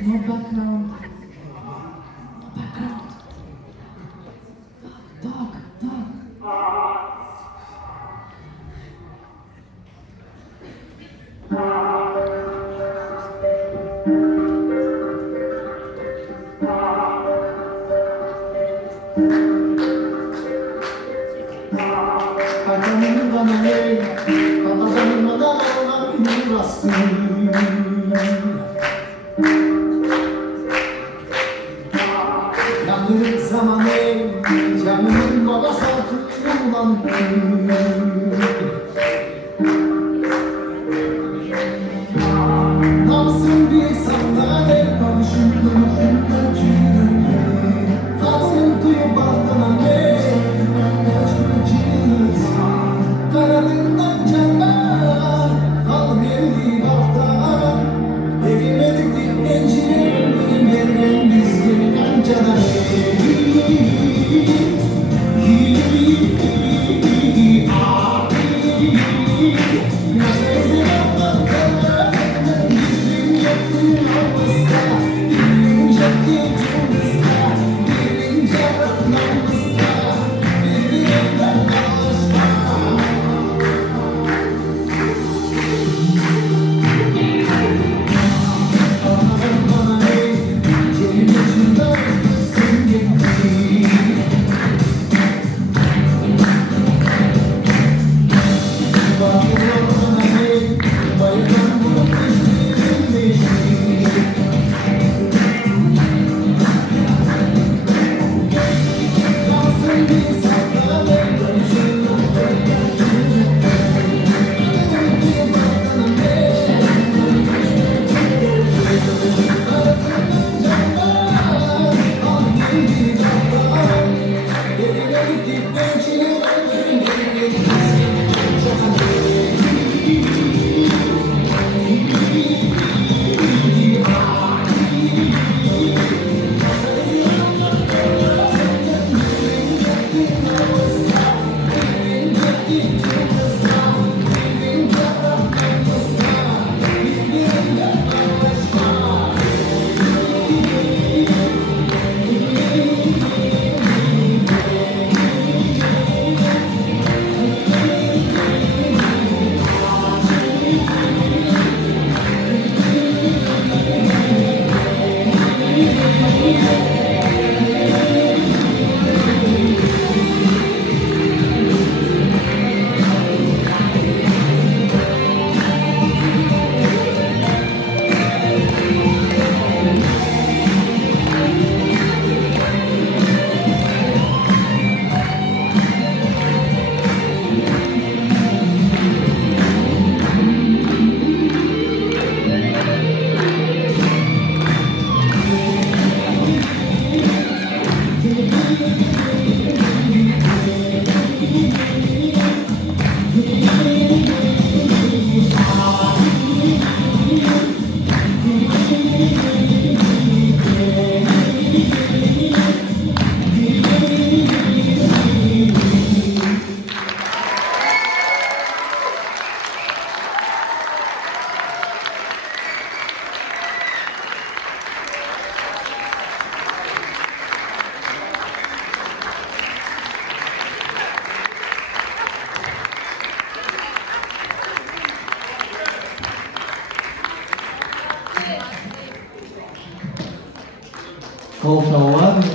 No background. Background. Dog, dog. Kaçanın bana ne, katadanın bana olan mirastı. Yandık zamanı, canımın babası artık yollandı. Namsın bir sandalye, karışımda mutludan çürüdü. Kadının tuyu bahtına ne, kanadından canlar, al geldi bahtar. Evime diktik encirim, benim bizim kancalar. Câu số